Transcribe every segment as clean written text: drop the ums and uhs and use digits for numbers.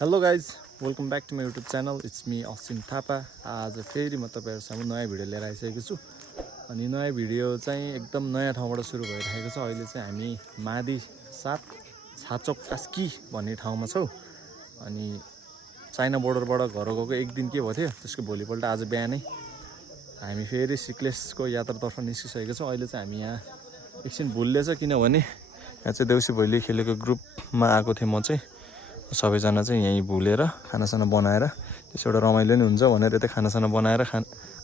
Hello guys welcome back to my YouTube channel it's me Asim Thapa. आज फेरि म तपाईँहरूसँग नयाँ भिडियो लिएर आइसकेको छु। अनि नयाँ भिडियो चाहिँ एकदम नयाँ ठाउँबाट सुरु भइरहेको छ। अहिले चाहिँ हामी मादी 7 छाचोक कास्की भन्ने ठाउँमा छौँ। अनि चाइना बोर्डरबाट घर गएको एक दिन के भयो थियो, त्यसको भोलिपल्ट आज बिहानै हामी फेरि सिक्लेसको यात्रातर्फ निस्किसकेको छौँ। अहिले चाहिँ हामी यहाँ एकछिन भुल्लेछ, किनभने यहाँ चाहिँ देउसी भैली खेलेको ग्रुपमा आएको थिएँ म चाहिँ। सबैजना चाहिँ यहीँ भुलेर खानासाना बनाएर त्यसो एउटा रमाइलो नि हुन्छ भनेर यतै खानासाना बनाएर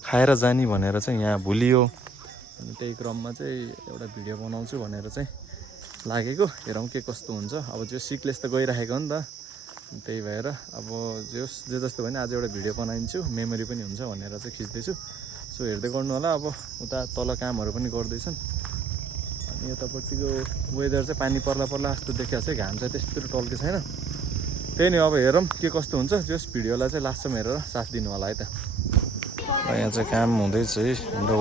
खाएर जाने भनेर चाहिँ यहाँ भुलियो। अनि त्यही क्रममा चाहिँ एउटा भिडियो बनाउँछु भनेर चाहिँ लागेको। हेरौँ के कस्तो हुन्छ। अब त्यो सिक्लेस त गइराखेको हो नि त, त्यही भएर अब जे जस्तो भयो नि आज एउटा भिडियो बनाइदिन्छु, मेमोरी पनि हुन्छ भनेर चाहिँ खिच्दैछु। सो हेर्दै गर्नु होला। अब उता तल कामहरू पनि गर्दैछन्। अनि यतापट्टिको वेदर चाहिँ पानी पर्ला पर्ला जस्तो देखिएको छ, घाम चाहिँ त्यस्तो टल्के छैन। त्यही नै अब हेरौँ के कस्तो हुन्छ। त्यस भिडियोलाई चाहिँ लास्टसम्म हेरेर साथ दिनु होला है त। यहाँ चाहिँ काम हुँदैछ है हाम्रो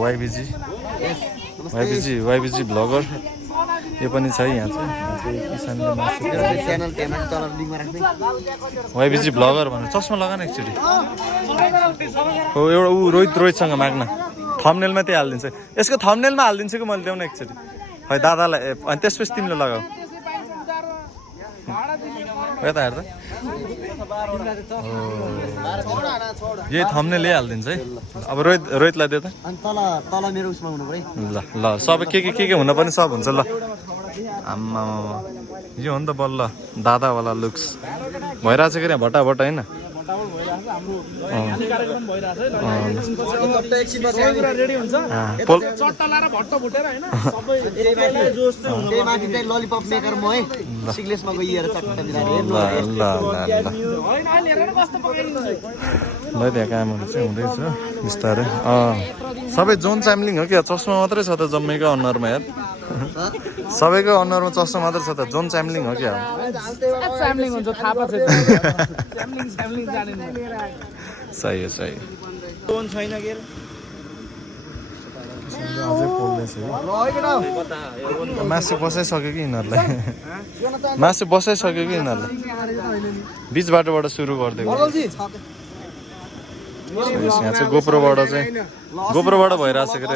वाइबिजी भ्लगर यो पनि छ यहाँ चाहिँ किसानले मासु वाइबिजी भ्लगर भनेर चस्मा लगा न एकचोटि। हो एउटा ऊ रोहितसँग माग्न थम्बनेलमा त्यही हालिदिन्छ। यसको थम्बनेलमा हालिदिन्छु कि मैले देऊ न एकचोटि। है दादालाई अनि त्यसपछि तिमीले लगाऊ। यता हेर्दा यही थम्बनेल हालिदिन्छ है। अब रोहितलाई दे त। ल ल सबै के हुन पनि सब हुन्छ ल। आम्मा यो हो नि त बल्ल दादावाला लुक्स भइरहेछ कि भटाभट होइन। ल त्यहाँ कामहरू चाहिँ हुँदैछ बिस्तारै। सबै जोन च्याम्लिङ हो क्या, चस्मा मात्रै छ त जम्मैको अनुहारमा यार। सबैको अनुहारमा चस्मा मात्रै छ त, जोन च्याम्लिङ हो क्या। सही हो सही। मासु बसाइसक्यो कि यिनीहरूलाई, मासु बसाइसक्यो कि यिनीहरूलाई। बिच बाटोबाट सुरु गरिदिएको। यहाँ चाहिँ गोप्रोबाट भइरहेछ कि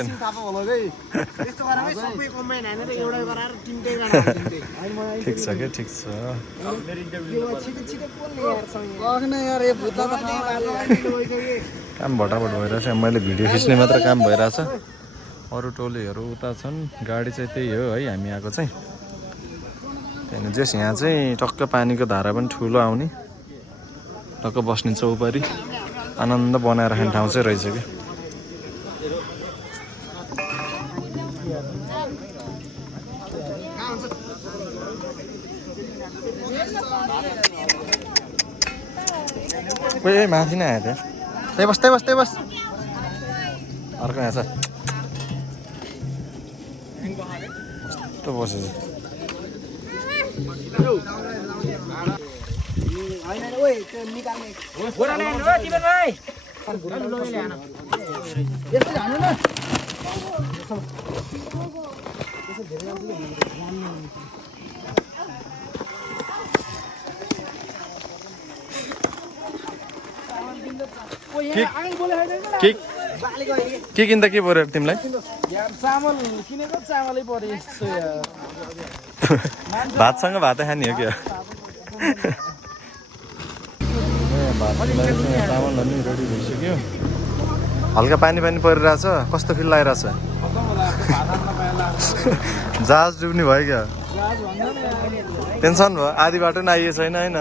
ठिक छ क्या, ठिक छ। काम भटाभट भइरहेछ। मैले भिडियो खिच्ने मात्र काम भइरहेछ, अरू टोलीहरू उता छन्। गाडी चाहिँ त्यही हो है, हामी आएको चाहिँ त्यहाँदेखि जेस यहाँ चाहिँ टक्क पानीको धारा पनि ठुलो आउने, टक्क बस्ने चौपरी आनन्द बनाएर राख्ने ठाउँ चाहिँ रहेछ कि। कोही माथि नै आयो त्यहाँ। त्यही बस अर्को यहाँ छ कस्तो बसेछ। के किन्दा के पर्यो तिमीलाई? चामल किनेको चामलै पर्यो यस्तो। भातसँग भातै खाने हो क्या। चामलहरू पनि रेडी भइसक्यो। हल्का पानी परिरहेछ, कस्तो फिल लागिरहेछ? जहाज डुब्ने भयो क्या, टेन्सन भयो। आधी बाटो पनि आइए छैन होइन।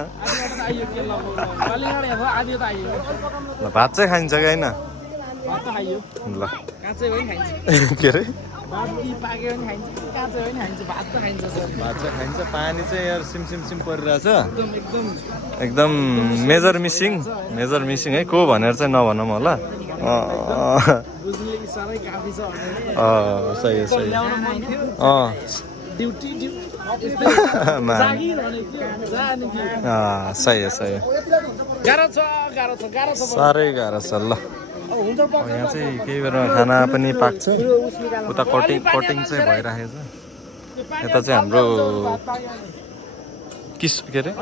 भात चाहिँ खाइन्छ कि होइन? ल के अरे भात चाहिँ खाइन्छ। पानी चाहिँ यार सिम परिरहेछ एकदम। मेजर मिसिङ है को भनेर चाहिँ नभनौँ होला। सही हो सही। सही हो साह्रै गाह्रो छ। ल यहाँ चाहिँ केही बेरमा खाना पनि पाक्छ। उता कटिङ चाहिँ भइरहेको छ। यता चाहिँ हाम्रो किस के अरे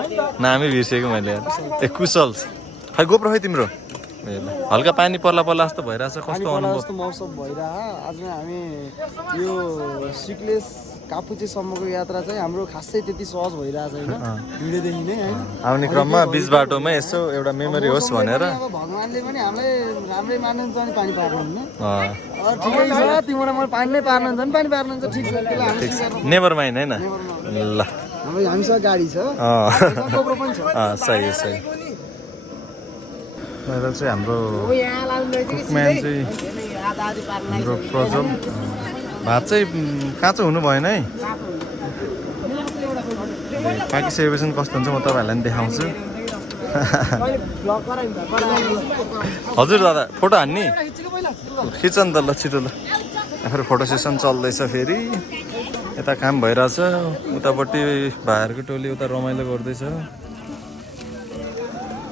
नामै बिर्सेको मैले यार ए कुशल खै गोप्रो खै तिम्रो ए ल हल्का पानी पर्ला पर्ला जस्तो भइरहेछ कस्तो अनुभव जस्तो मौसम भइरह आज हामी यो सिक्लेस कापुचेसम्मको यात्रा चाहिँ हाम्रो खासै त्यति सहज भइरहेछ होइन भिडियोदेखि नै है आउने क्रममा बिच बाटोमा यसो एउटा मेमोरी होस् भनेर अब भगवानले पनि हामीलाई राम्रै मार्नुहुन्छ अनि पानी पार्नुहुन्न अँ, ठिकै छ तिम्रो मलाई पानी नै पार्नुहुन्छ नि पानी पार्नुहुन्छ ठिक छ त्यसलाई हामी स्वीकार नेभर माइन्ड होइन ल हाम्रो हामीसँग गाडी छ अँ गोप्रो पनि छ अँ, सही हो सही मेरो चाहिँ हाम्रो कुकम्यान चाहिँ हाम्रो प्रज्वल भात चाहिँ काँचो हुनु भएन है पाकिसकेपछि कस्तो हुन्छ म तपाईँहरूलाई पनि देखाउँछु हजुर दादा फोटो हान्ने खिच नि त ल छिटो ल आखिर फोटो सेसन चल्दैछ फेरि यता काम भइरहेछ उतापट्टि भाइहरूको टोली उता रमाइलो गर्दैछ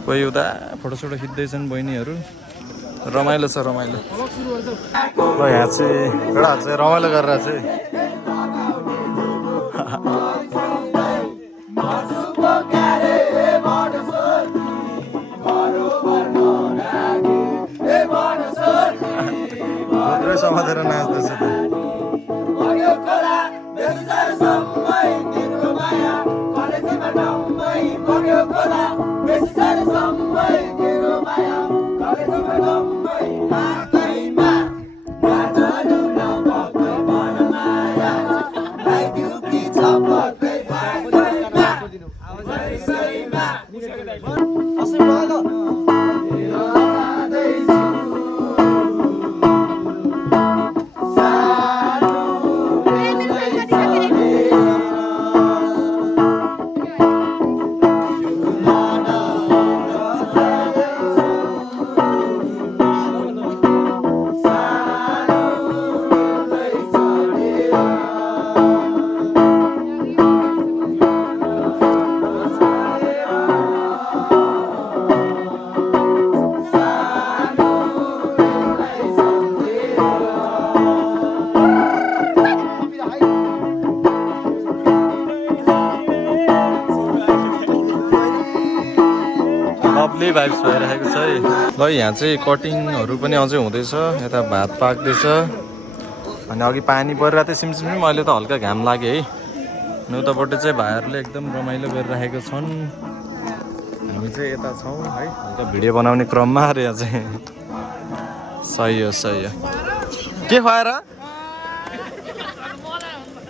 कोही उता फोटोसोटो खिच्दैछन् बहिनीहरू रमाइलो छ रमाइलो ल यहाँ चाहिँ एउटा चाहिँ रमाइलो गरेर चाहिँ समातेर नाच्दैछ त लभली भाइब्स भइरहेको छ है ल यहाँ चाहिँ कटिङहरू पनि अझै हुँदैछ यता भात पाक्दैछ अनि अघि पानी परिरहेको थियो सिमसिमी अहिले त हल्का घाम लाग्यो है अनि उतापट्टि चाहिँ भाइहरूले एकदम रमाइलो गरिरहेको छन् हामी चाहिँ यता छौँ है हल्का भिडियो बनाउने क्रममा अरे यहाँ चाहिँ सही हो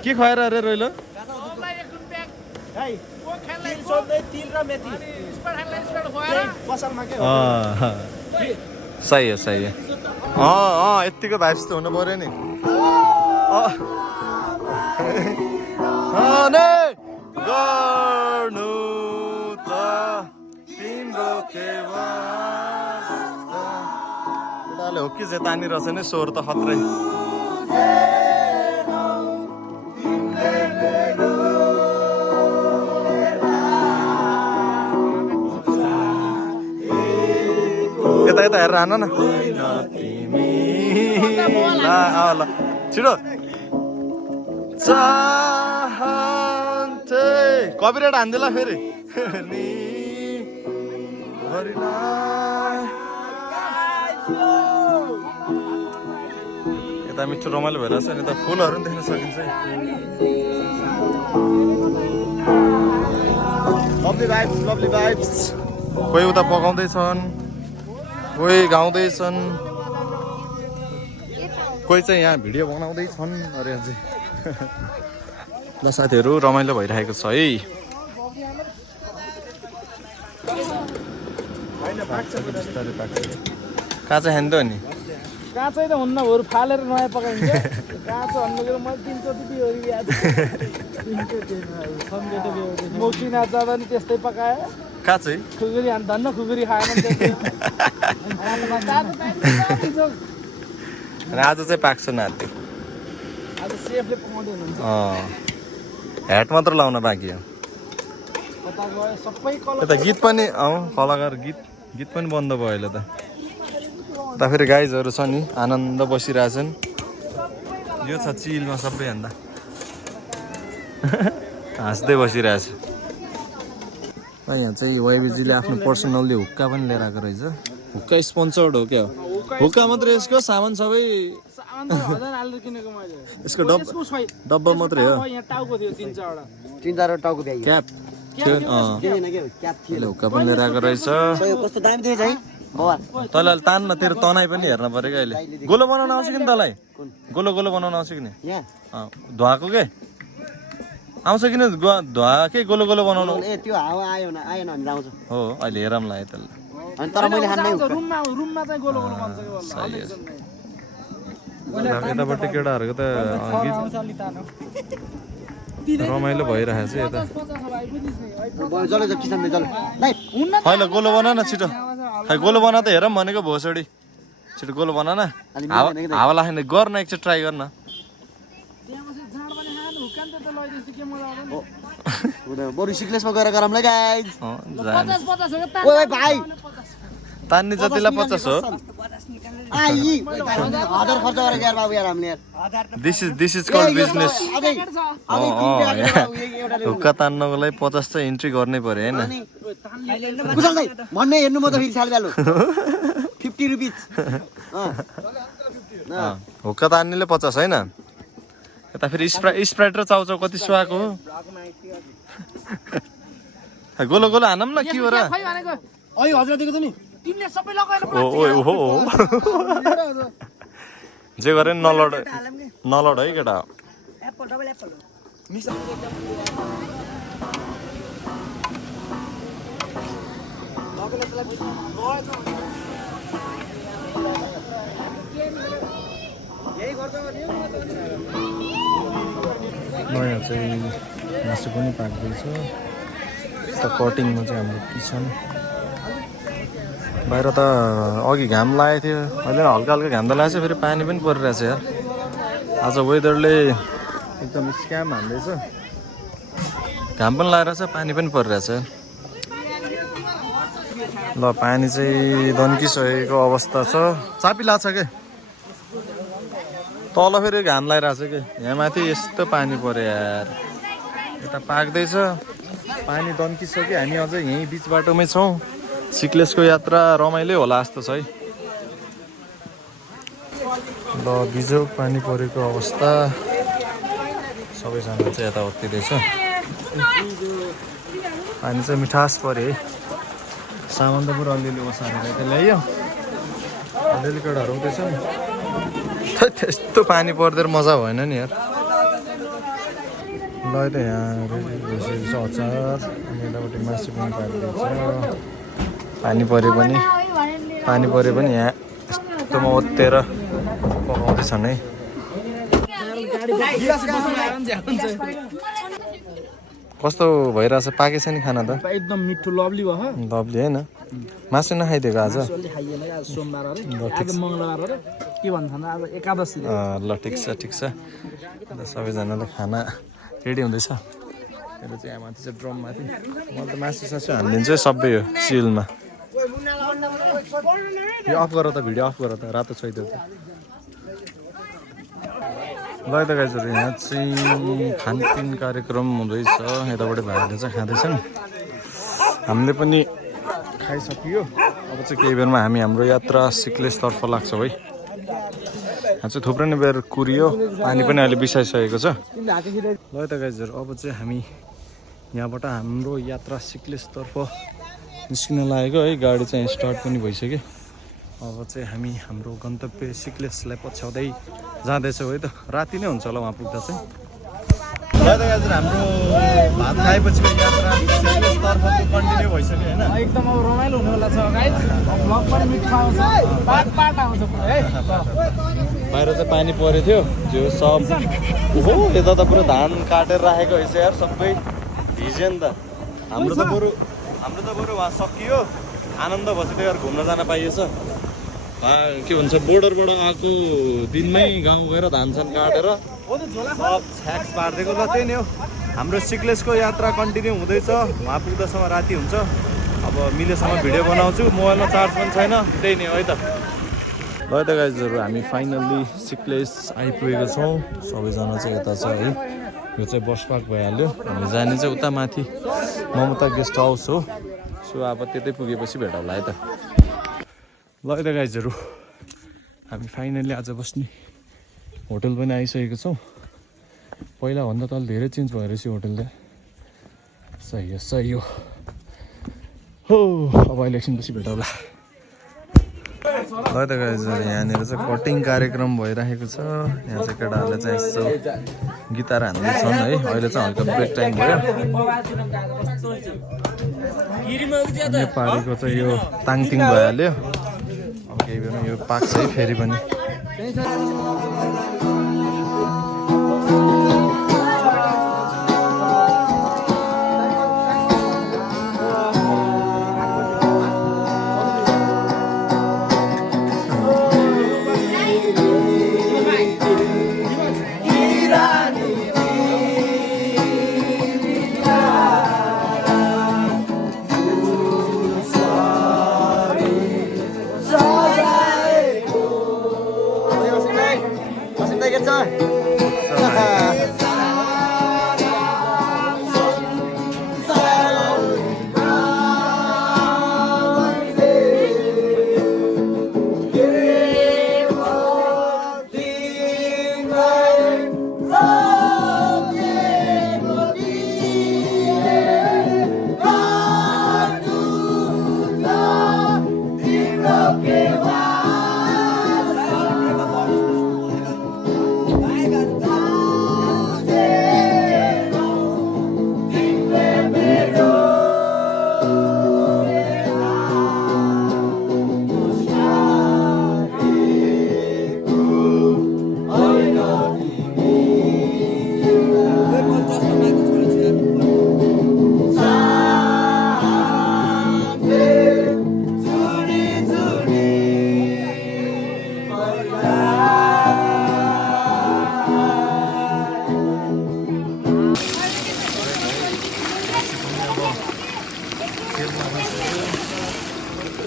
के खुवाएर अरे रोइलो सही हो यत्तिको भाइब्स त हुनु पर्यो नि गर्नु त तिम्रो केवाले हो कि चाहिँ तानी रहेछ नि स्वर त खत्रै यता हेरेर हान न ल छिटो चाहन्थे कपिराइट हान्देला फेरि यता मिठो रमाइलो भइरहेछ नि त फुलहरू पनि देख्न सकिन्छ लभली भाइब्स कोही उता पकाउँदैछन् कोही गाउँदैछन् कोही चाहिँ यहाँ भिडियो बनाउँदैछन् अरे अझै ल साथीहरू रमाइलो भइरहेको छ है काँचो खान्छ नि काँचै त हुन्न बरु फालेर नयाँ पकाइन्छ काँचो भन्नुको मैले 3 चोटि बिहोरी मौसी नाच्दा पनि त्यस्तै पकायो काँचै खुकुरी धन्न खुकुरी खाएन आज चाहिँ पाक्छ नाति आज सेफले पकाउँदै हुनुहुन्छ ह्याट मात्र लाउन बाँकी हो कता गयो सबै कलर यता गीत पनि कलाकार गीत पनि बन्द भयो अहिले त उता फेरि गाइजहरू छ नि आनन्द बसिरहेछन् यो छ चिलमा सबैभन्दा हाँस्दै बसिरहेछ यहाँ चाहिँ वाइबीजीले आफ्नो पर्सनल्ली हुक्का पनि लिएर आएको रहेछ हुक्का स्पोन्सर्ड हो क्या हुक्का मात्रै यसको सामान सबै यसको डब्बा मात्रै हो तीन चारवटा टाउको थियो क्याप थियो हुक्का पनि लिएर आएको रहेछ कस्तो दामी थियो चाहिँ बाबा तँलाई तान्न तेरो तनाइ पनि हेर्न पऱ्यो क्या अहिले गोलो बनाउन आउँछ कि नि तँलाई गोलो बनाउन आउँछ कि नि यहाँ धुवाको के आउँछ किन धुवा के गोलो बनाउनु ए त्यो हावा आएन हामी आउँछ हो अहिले हेरौँला है त्यसलाई अनि तर मैले हान्नै रुममा चाहिँ गोलो भन्छ यतापट्टि केटाहरूको त रमाइलो भइरहेको छ यता होइन गोलो बना न छिटो खै गोलो बना त हेरौँ भनेको भोसडी छिटो गोलो बना न हावा लाग्ने गर्न एकचोटि ट्राई गर्न बरु सिक्लेसमा गएर गरौँला गाइज तान्ने जतिलाई 50 हो हजार खर्च गरेर गएर बाबु यार हामीले दिस इज कल्ड बिजनेस हुक्का तान्नको लागि 50 चाहिँ इन्ट्री गर्नै पर्यो होइन भन्ने हेर्नु म त फेरि साल भ्यालु 50 रुपिज हुक्का तान्नेले 50 होइन यता फेरि स्प्राइट र चाउचाउ कति सुहाएको हो गोलो हानौँ न के हो र जे गरे नलड है केटा नयाँ चाहिँ मासु पनि पाक्दैछ कटिङमा चाहिँ हाम्रो किचन बाहिर त अघि घाम लागेको थियो अहिले हल्का घाम त लागेको छ फेरि पानी पनि परिरहेछ यार आज वेदरले एकदम स्क्याम हान्दैछ घाम पनि लागेको छ पानी पनि परिरहेछ ल पानी चाहिँ दन्किसकेको अवस्था छ चापी लाग्छ के तल फेरि घाम लगाइरहेछ कि यहाँ माथि यस्तो पानी पर्यो यार यता पाक्दैछ पानी दन्किसक्यो हामी अझै यहीँ बिच बाटोमै छौँ सिक्लेसको यात्रा रमाइलो होला जस्तो छ है ल बिजोग पानी परेको अवस्था सबैजना चाहिँ यता उत्तिँदैछ पानी चाहिँ मिठास पऱ्यो है सामान त पुरा अलिअलि ओसारेर यता ल्यायो अलिअलि केटाहरू आउँदैछ नि त्यस्तो पानी पर्दै मजा भएन नि यार ल त यहाँ रेडी भइसकेको छ अचार अनि यतापट्टि मासु पनि पाकिदिन्छ पानी परे पनि यहाँ यस्तोमा ओत्तेर पकाउँदैछन् है कस्तो भइरहेछ पाकेछ नि खाना त एकदम मिठो लभली भयो लभली होइन मासु नखाइदिएको आज मङ्गलबार के भन्छ आज एकादशी ल ठिक छ सबैजनाले खाना रेडी हुँदैछ मेरो चाहिँ यहाँ माथि चाहिँ ड्रम माथि मैले त मासु हालिदिन्छु सबै हो चिलमा यो अफ गर त भिडियो अफ गर त रातो छोइदियो त ल त गाइजहरू यहाँ चाहिँ खानपिन कार्यक्रम हुँदैछ यताबाट भाइहरूले चाहिँ खाँदैछन् हामीले पनि खाइसकियो अब चाहिँ केही बेरमा हामी हाम्रो यात्रा सिक्लेसतर्फ लाग्छौँ है यहाँ चाहिँ थुप्रै नै बेर कुरियो पानी पनि अहिले बिसाइसकेको छ ल त गाइजहरू अब चाहिँ हामी यहाँबाट हाम्रो यात्रा सिक्लेसतर्फ निस्किन लागेको है गाडी चाहिँ स्टार्ट पनि भइसक्यो अब चाहिँ हामी हाम्रो गन्तव्य सिक्लेसलाई पछ्याउँदै जाँदैछौँ है त राति नै हुन्छ होला वहाँ पुग्दा चाहिँ ल त गाइजहरू हाम्रो भात खाएपछिको यात्रा सिक्लेसतर्फ कन्टिन्यू भइसक्यो होइन एकदम अब रमाइलो हुनेवाला छ गाइस भ्लग पनि मिठो आउँछ पाट आउँछ पुरा है बाहिर चाहिँ पानी परेको थियो जो सब हो यता त पुरा धान काटेर राखेको रहेछ यार सबै भिज्यो नि त हाम्रो त बरु वहाँ सकियो आनन्द भएछ त्यो यार घुम्न जान पाइएछ के भन्छ बोर्डरबाट आएको दिनमै गाउँ गएर धान सान काटेर सब छ्याक्स पारिदिएको ल त्यही नै हो हाम्रो सिक्लेसको यात्रा कन्टिन्यू हुँदैछ वहाँ पुग्दासम्म राति हुन्छ अब मिलेसम्म भिडियो बनाउँछु मोबाइलमा चार्ज पनि छैन त्यही नै हो है त ल त गाइजहरू हामी फाइनल्ली सिक्लेस आइपुगेको छौँ सबैजना चाहिँ यता छ है यो चाहिँ बस पार्क भइहाल्यो हामी जाने चाहिँ उता माथि ममता गेस्ट हाउस हो। सो अब त्यतै पुगेपछि भेटौँला है त। ल है त गाइजहरू, हामी फाइनल्ली आज बस्ने होटल पनि आइसकेको छौँ। पहिलाभन्दा त अलि धेरै चेन्ज भएर रहेछ होटल त। सही हो हो। अब अहिले एकछिनपछि भेटौँला। ल त गाइजहरू, यहाँनिर चाहिँ कटिङ कार्यक्रम भइरहेको छ। यहाँ चाहिँ केटाहरूले चाहिँ यसो गिटार हान्दैछन् है। अहिले चाहिँ हल्का ब्रेक टाइम भयो। नेपालीको चाहिँ यो ताङतिङ भइहाल्यो। अब केही बेरमा यो पाक्छ है फेरि पनि।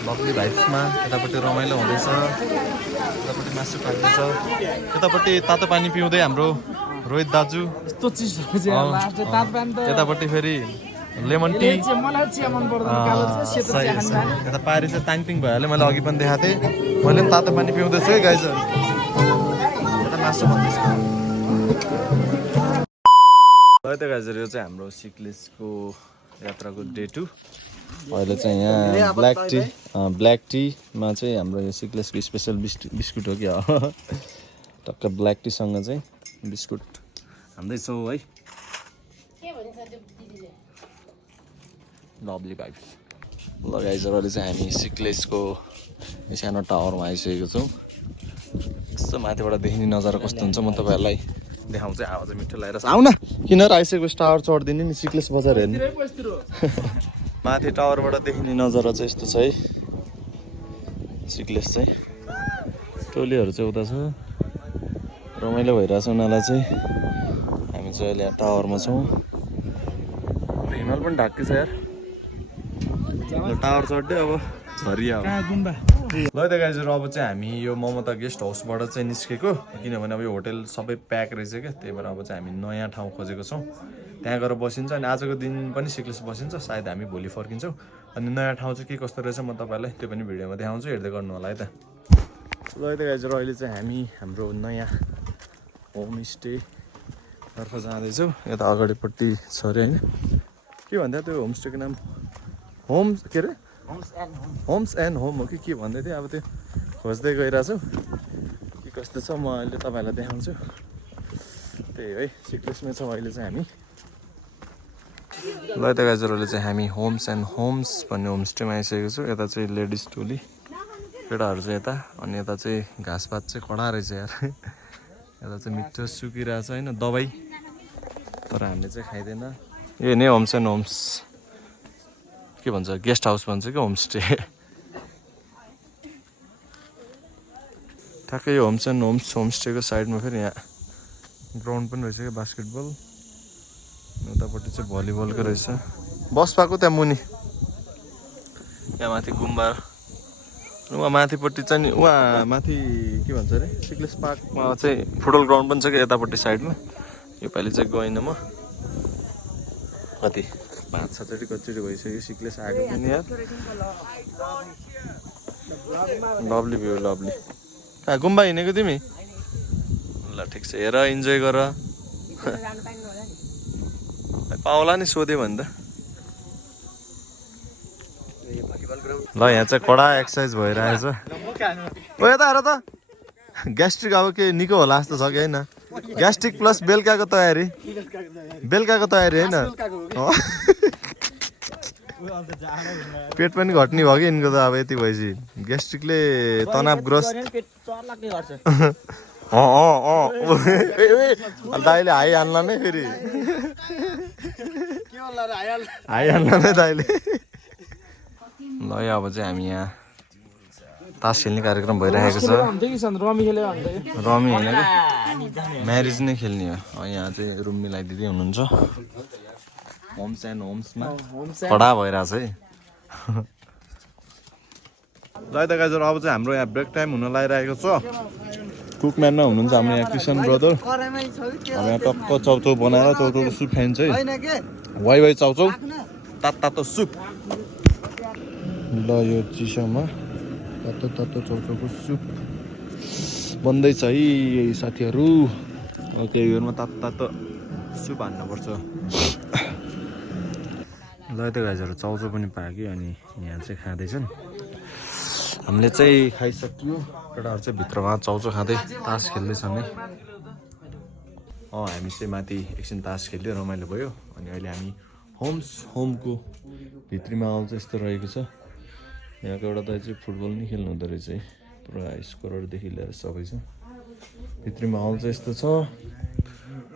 लभली भाइब्समा यतापट्टि रमाइलो हुँदैछ, यतापट्टि मासु पाक्दैछ, यतापट्टि तातो पानी पिउँदै हाम्रो रोहित दाजु, यस्तो चिसो चाहिँ लास्ट तातो पानी त यतापट्टि फेरि लेमन टी। मलाई चिया मन पर्दैन, कालो चाहिँ सेतो चिया खानु। यता पारी चाहिँ ताङतिङ भइहाल्यो। मैले अघि पनि देखाएको थिएँ। मैले पनि तातो पानी पिउँदैछु है गाइजहरू। यता मासु भन्दैछु। ल त गाइजहरू, यो चाहिँ हाम्रो सिक्लेसको यात्राको डे 2। अहिले चाहिँ यहाँ ब्ल्याक टीमा चाहिँ हाम्रो यो सिक्लेसको स्पेसल बिस्कुट हो क्या टक्क ब्ल्याक टीसँग चाहिँ बिस्कुट हान्दैछौँ है। Lovely vibes. ल गाइजहरू, अहिले चाहिँ हामी सिक्लेसको सानो टावरमा आइसकेको छौँ। यस्तो माथिबाट देखिने नजारा कस्तो हुन्छ म तपाईँहरूलाई देखाउँछु। आवाज मिठो लगाएर आउन किन आइसकेको टावर चढिदिने नि सिक्लेस बजार हेर्नु। माथि टावरबाट देखिने नजारा चाहिँ यस्तो छ है। सिक्लेस चाहिँ टोलीहरू चाहिँ उता छ, रमाइलो भइरहेछ उनीहरूलाई चाहिँ। हामी चाहिँ अहिले टावरमा छौँ। हिमाल पनि ढाक्कै छ यार। टावर चढ्दै अब झरिया ल त गाइजहरू, अब चाहिँ हामी यो ममता गेस्ट हाउसबाट चाहिँ निस्केको, किनभने अब यो होटेल सबै प्याक रहेछ क्या। त्यही भएर अब चाहिँ हामी नयाँ ठाउँ खोजेको छौँ, त्यहाँ गएर बसिन्छ। अनि आजको दिन पनि सिक्लेस बसिन्छ, सायद हामी भोलि फर्किन्छौँ। अनि नयाँ ठाउँ चाहिँ के कस्तो रहेछ म तपाईँलाई त्यो पनि भिडियोमा देखाउँछु, हेर्दै गर्नु होला है त। ल त गाइजहरू, अहिले चाहिँ हामी हाम्रो नयाँ होमस्टेतर्फ जाँदैछौँ। यता अगाडिपट्टि छ अरे होइन, के भन्दा त्यो होमस्टेको नाम के अरे होम्स एन्ड होम हो कि के भन्दै थियो। अब त्यो खोज्दै गइरहेको छु के कस्तो छ, म अहिले तपाईँहरूलाई देखाउँछु। त्यही है, सिक्लेसमै छौँ अहिले चाहिँ हामी। ल त गाइजहरू, अहिले चाहिँ हामी होम्स एन्ड होम्स भन्ने होमस्टेमा आइसकेको छु। यता चाहिँ लेडिज टोली, केटाहरू चाहिँ यता, अनि यता चाहिँ घाँसपात चाहिँ कडा रहेछ यार। यता चाहिँ मिठो सुकिरहेछ होइन, दबाई, तर हामीले चाहिँ खाइँदैन। यो नै होम्स एन्ड होम्स के भन्छ, गेस्ट हाउस भन्छ कि होमस्टे। ठ्याक्कै यो होम्स एन्ड होमस्टेको साइडमा फेरि यहाँ ग्राउन्ड पनि रहेछ क्या, बास्केटबल। उतापट्टि चाहिँ भलिबलको रहेछ। बस पाएको त्यहाँ मुनि, यहाँ माथि गुम्बा, उहाँ माथिपट्टि चाहिँ नि उहाँ माथि के भन्छ अरे सिक्लेस पार्कमा चाहिँ फुटबल ग्राउन्ड पनि छ क्या यतापट्टि साइडमा। योपालि चाहिँ गइनँ म, कति 5-6 चोटि कतिचोटि भइसक्यो सिक्लेस आएको पनि यार लभली भ्यू लभली कहाँ गुम्बा हिँडेको तिमी ल ठिक छ हेर इन्जोय गर पाउला नि सोध्यो भने त ल यहाँ चाहिँ कडा एक्सर्साइज भइरहेछ ओ यता हेर त ग्यास्ट्रिक अब के निको होला जस्तो छ कि होइन ग्यास्ट्रिक प्लस बेलुकाको तयारी होइन पेट पनि घट्ने भयो कि यिनको त अब यति भएपछि ग्यास्ट्रिकले तनावग्रस्त दाइले हाई हान्ला नै फेरि हाई हान्ला नै दाइले ल अब चाहिँ हामी यहाँ तास खेल्ने कार्यक्रम भइरहेको छ रमी होइन कि म्यारिज नै खेल्ने हो यहाँ चाहिँ रुम मिलाइदिँदै हुनुहुन्छ होम्स एन्ड होम्समा कडा भइरहेछ है ल त गाइजहरु अब चाहिँ हाम्रो यहाँ ब्रेक टाइम हुन लागिरहेको छ कुकम्यानमा हुनुहुन्छ हाम्रो यहाँ किसन ब्रदर अब यहाँ टक्क चाउचाउ बनाएर चाउचाउको सुप खाइन्छ है वाइ वाइ चाउचाउ तातो सुप ल यो चिसोमा तातो चाउचाउको सुप बन्दैछ है साथीहरू त्यही बेरमा तातो सुप हान्नुपर्छ ल त गाइजहरु चाउचाउ पनि पायो कि अनि यहाँ चाहिँ खाँदैछन् हामीले चाहिँ खाइसक्यो केटाहरू चाहिँ भित्रमा चाउचाउ खाँदै तास खेल्दैछन् है हामी चाहिँ माथि एकछिन तास खेल्यो रमाइलो भयो अनि अहिले हामी होमको भित्रीमा आउँछ यस्तो रहेको छ यहाँको एउटा दाइ चाहिँ फुटबल नि खेल्नु हुँदो रहेछ है पुरा स्कोररदेखि लिएर सबै छ भित्री माहौल चाहिँ यस्तो छ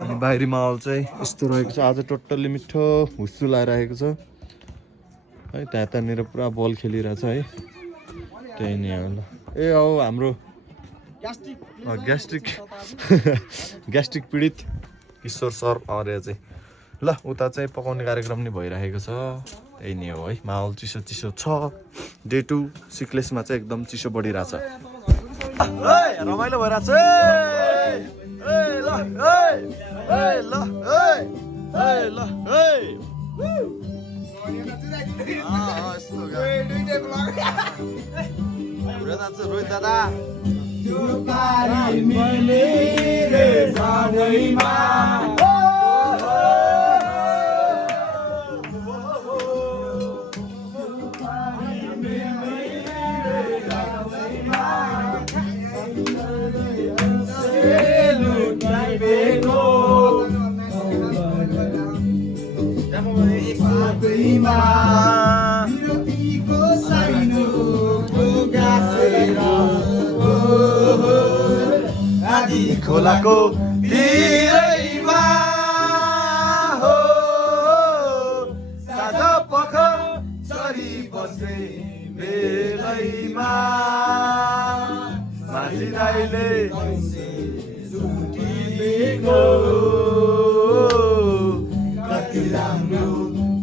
अनि बाहिरी माहौल चाहिँ यस्तो रहेको छ आज टोटल्ली मिठो हुस्सु लागिरहेको छ है त्यहाँनिर पुरा बल खेलिरहेछ है त्यही नै हो ल ए औ हाम्रो ग्यास्ट्रिक पीडित किशोर सर आएर चाहिँ ल उता चाहिँ पकाउने कार्यक्रम नि भइरहेको छ त्यही नै हो है माहौल चिसो छ डे 2 सिक्लेसमा चाहिँ एकदम चिसो बढिरहेछ रमाइलो भइरहेछ रोहित दादा खोलाको तिरैमा हो साझा पख चरी बसे बेलैमा माझी दाइले लुटिएको कति राम्रो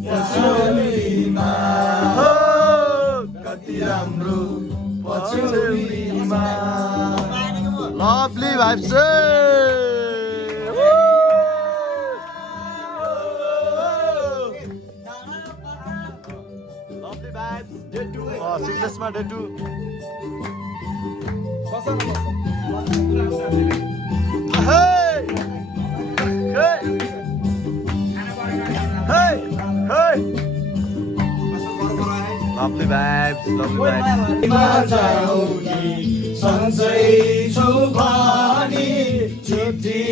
पछौलीमा हो कति राम्रो पछौलीमा Lovely vibes. Lovely vibes. Day 2. Oh, sickness ma day 2. Hey! Hey! Hey! Hey! Lovely vibes. Lovely vibes. सन्चै छु भनी चिठी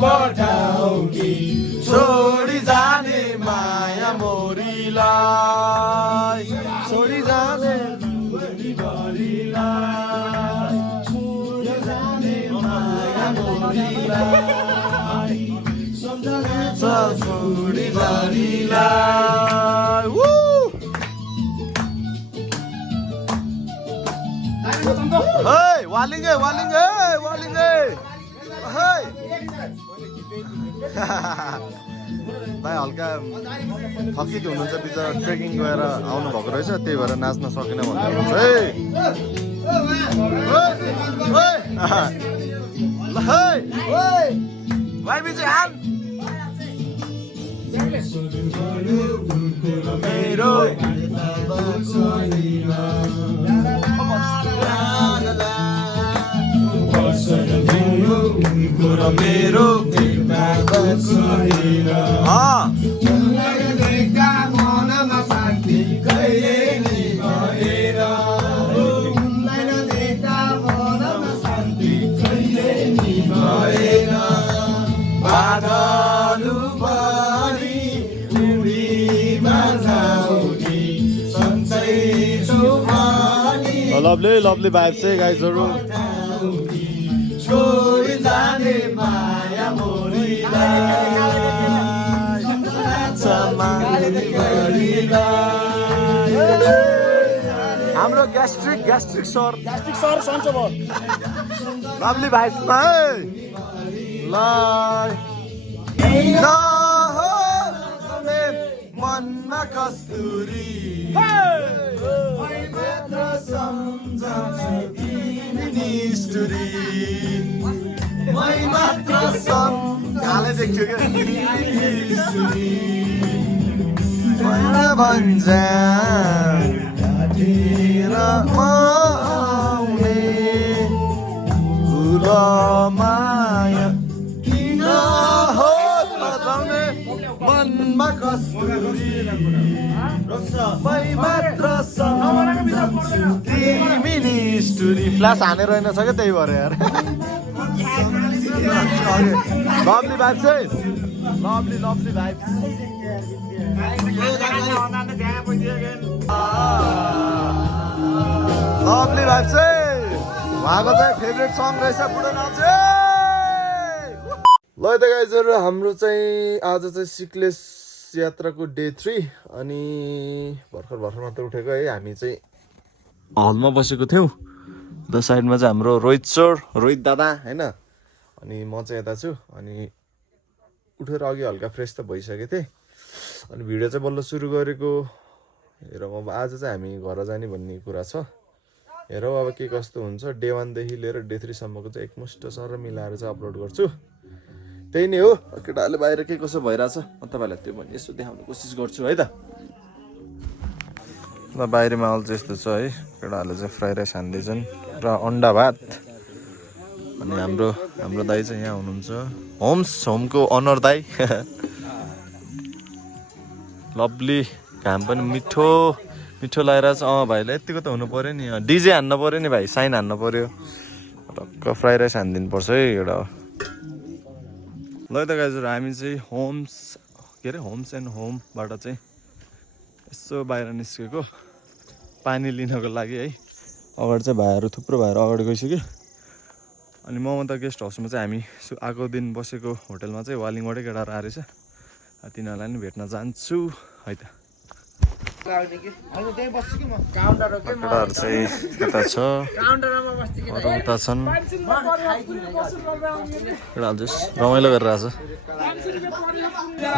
पठाउकी छोडी जाने माया मोरीलाई छोडी जाने मोरीलाई छोडी जाने माया मोरीलाई सम्झना छ छोडी जानीलाई Hey, walinge. Hey. भाइ हल्का थकित हुनुहुन्छ बिचरा ट्रेकिङ गएर आउनु भएको रहेछ त्यही भएर नाच्न सकिन भन्दै हुनुहुन्छ है भाइ बिच हान Lovely, lovely vibes, hey guys. हाम्रो ग्यास्ट्रिक सर सन्चो भयो लभली भाइस मनमा कस्तुरी देख्छु माया किन हो बताउने मनमा कस्तुरी मात्र तिमी स्टोरी फ्ल्यास हानेर रहेन छ क्या त्यही भएर यार लभली भाइब्स है लभली भाइब्स लभली भाइब्स है उहाँको चाहिँ फेभरेट सङ रहेछ बुढो नाचे ल त गाइजहरु हाम्रो चाहिँ आज चाहिँ सिक्लेस यात्राको डे 3 अनि भर्खर मात्र उठेको है हामी चाहिँ हलमा बसेको थियौँ द साइडमा चाहिँ हाम्रो रोहित दादा हैन अनि म चाहिँ यता छु अनि उठेर अघि हल्का फ्रेस त भइसकेको थिएँ अनि भिडियो चाहिँ बल्ल सुरु गरेको हेरौँ अब आज चाहिँ हामी घर जाने भन्ने कुरा छ हेरौँ अब के कस्तो हुन्छ डे 1 देखि लिएर डे 3 सम्मको चाहिँ एकमुष्ट सर मिलाएर चाहिँ अपलोड गर्छु त्यही नै हो केटाहरूले बाहिर के कसो भइरहेछ म तपाईँलाई त्यो पनि यसो देखाउने कोसिस गर्छु है त ल बाहिर माहौल चाहिँ यस्तो छ है केटाहरूले चाहिँ फ्राई राइस हान्दैछन् र अन्डा भात अनि हाम्रो दाइ चाहिँ यहाँ हुनुहुन्छ होमको अनर दाइ लभली घाम पनि मिठो लगाएर चाहिँ भाइलाई यतिको त हुनु पर्यो नि डिजे हान्न पर्यो नि भाइ साइन हान्न पर्यो टक्क फ्राई राइस हानिदिनु पर्छ है एउटा ल त गाइजहरु हामी चाहिँ होम्स एन्ड होमबाट चाहिँ यसो बाहिर निस्केको पानी लिनको लागि है अगाडि चाहिँ भाइहरू थुप्रो भाइहरू अगाडि गइसक्यो अनि ममता गेस्ट हाउसमा चाहिँ हामी आएको दिन बसेको होटलमा चाहिँ वालिङबाटै केटाहरू आएछ तिनीहरूलाई पनि भेट्न जान्छु है त केटाहरू चाहिँ यता छ अरू उता छन् केटाहरू चाहिँ रमाइलो गरिरहेछ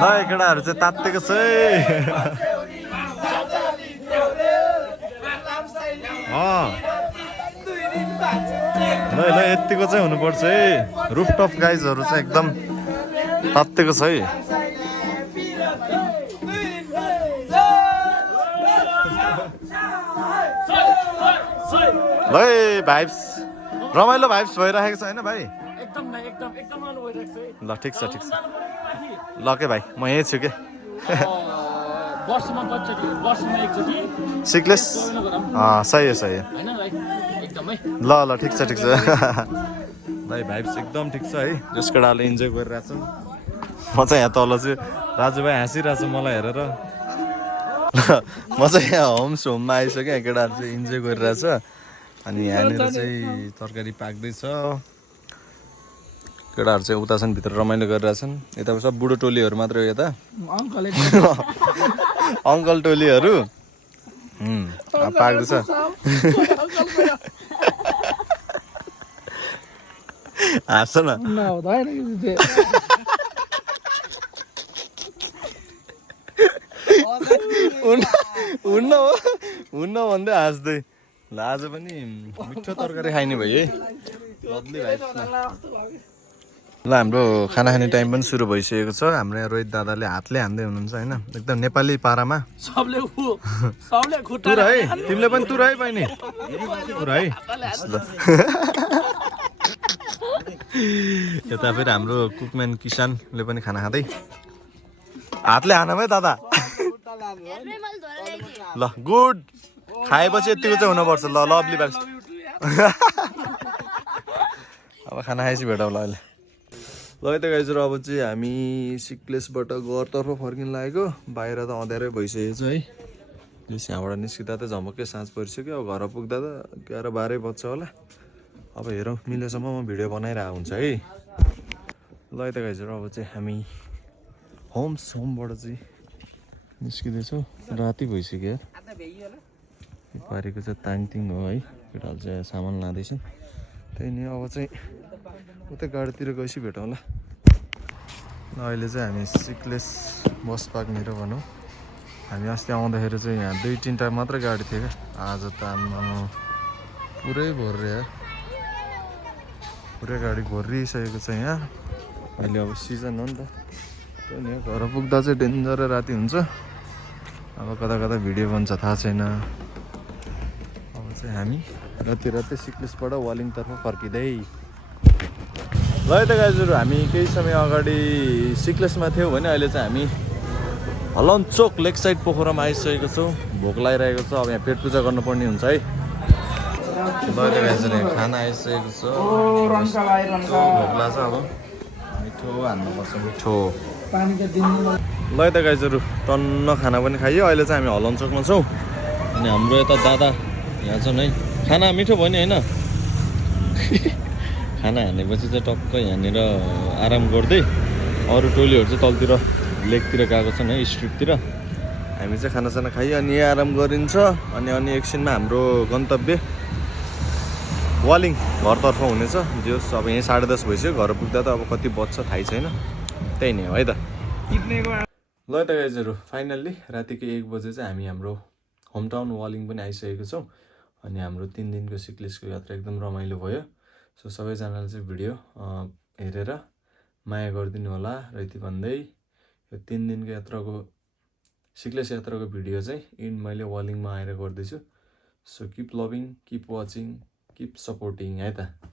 है केटाहरू चाहिँ तात्तिएको छ ल यतिको चाहिँ हुनुपर्छ है रुफटप गाइजहरू चाहिँ एकदम तात्तिएको छ है ल भाइब्स रमाइलो भाइब्स भइरहेको छ होइन भाइ एकदम रमाइलो भइरहेको छ ल ठिक छ ल के भाइ म यहीँ छु के वर्षमा एकचोटि सिक्लेस सही हो हैन भाइ एकदमै ल ठिक छ भाइ भाइब्स एकदम ठिक छ है जस केटाले इन्जोय गरिरहेछन् म चाहिँ यहाँ तल छु राजुभाइ हाँसिरहेछ मलाई हेरेर म चाहिँ यहाँ होममा आइसकेँ यहाँ केटाहरू चाहिँ इन्जोय गरिरहेछ अनि यहाँनिर चाहिँ तरकारी पाक्दैछ केटाहरू चाहिँ उता छन् भित्र रमाइलो गरिरहेछन् यता सब बुढो टोलीहरू मात्र हो यता अङ्कल टोलीहरू पाक्दैछ हाँस न हुन्न भन्दै हाँस्दै ल आज पनि मिठो तरकारी खाइने भयो है लभली भाइब्स ल हाम्रो खाना खाने टाइम पनि सुरु भइसकेको छ। हाम्रो यहाँ रोहित दादाले हातले हान्दै हुनुहुन्छ होइन, एकदम नेपाली पारामा। सबले खुट्टा तुर है, तिमीले पनि तुर है बहिनी, तुर है। यता फेरि हाम्रो कुकम्यान किसानले पनि खाना खाँदै। हातले हान है दादा। ल गुड, खाएपछि यतिको चाहिँ हुनुपर्छ। ल लभली बाक्स। अब खाना खाएपछि भेटौँला अहिले। ल है त गाइज, अब चाहिँ हामी सिक्लेसबाट घरतर्फ फर्किन लागेको। बाहिर त अँध्यारै भइसकेको छ है। यहाँबाट निस्किँदा त झमक्कै साँझ परिसक्यो। अब घर पुग्दा त 11-12 बज्छ होला। अब हेरौँ, मिलेसम्म म भिडियो बनाइरहेको हुन्छ है। ल है त गाइज, अब चाहिँ हामी होमबाट चाहिँ निस्किँदैछौँ। राति भइसक्यो यार। पारेको चाहिँ ताङतिङ हो है। केटाहरू चाहिँ सामान लाँदैछ। त्यही नि अब चाहिँ उतै गाडीतिर गएपछि भेटौँला। अहिले चाहिँ हामी सिक्लेस बस पार्कनिर भनौँ। हामी अस्ति आउँदाखेरि चाहिँ यहाँ 2-3टा मात्रै गाडी थियो क्या। आज त आम्मामा पुरै भर्रे यार, पुरै गाडी भरिसकेको छ यहाँ। अहिले अब सिजन हो नि त, त्यही नि घर पुग्दा चाहिँ डेन्जर राति हुन्छ। अब कता कता भिडियो बन्छ थाहा छैन। अब चाहिँ हामी राति सिक्लेसबाट वालिङतर्फ फर्किँदै। ल है त गाइजहरू, हामी केही समय अगाडि सिक्लेसमा थियौँ भने अहिले चाहिँ हामी हलनचोक लेक साइड पोखरामा आइसकेको छौँ। भोक लागिरहेको छ, अब यहाँ पेट पूजा गर्नुपर्ने हुन्छ है। ल है त गाइजहरू, खाना आइसकेको छ। भोक लाग्छ, अब मिठो हान्नुपर्छ, मिठो। ल है त गाइजहरू, टन्न खाना पनि खाइयो। अहिले चाहिँ हामी हलनचोकमा छौँ। अनि हाम्रो यता दादा यहाँ छन् है। खाना मिठो भयो नि होइन। खाना हानेपछि चाहिँ टक्क यहाँनिर आराम गर्दै, अरू टोलीहरू चाहिँ तलतिर लेकतिर गएको छन् है, स्ट्रिटतिर। हामी चाहिँ खानासाना खाइयो अनि यहाँ आराम गरिन्छ। अनि एकछिनमा हाम्रो गन्तव्य वालिङ घरतर्फ हुनेछ। जो अब यहीँ 10:30 भइसक्यो। घर पुग्दा त अब कति बज्छ थाहै छैन। त्यही नै हो है त। ल त गाइजहरू, फाइनल्ली रातिको 1 बजे चाहिँ हामी हाम्रो होम टाउन वालिङ पनि आइसकेको छौँ। अनि हाम्रो 3 दिनको सिक्लेसको यात्रा एकदम रमाइलो भयो। सो सबैजनाले चाहिँ भिडियो हेरेर माया गरिदिनु होला र यति भन्दै यो 3 दिनको यात्राको सिक्लेस यात्राको भिडियो चाहिँ इन्ड मैले वालिङमा आएर गर्दैछु। So keep loving, keep watching, keep supporting है त।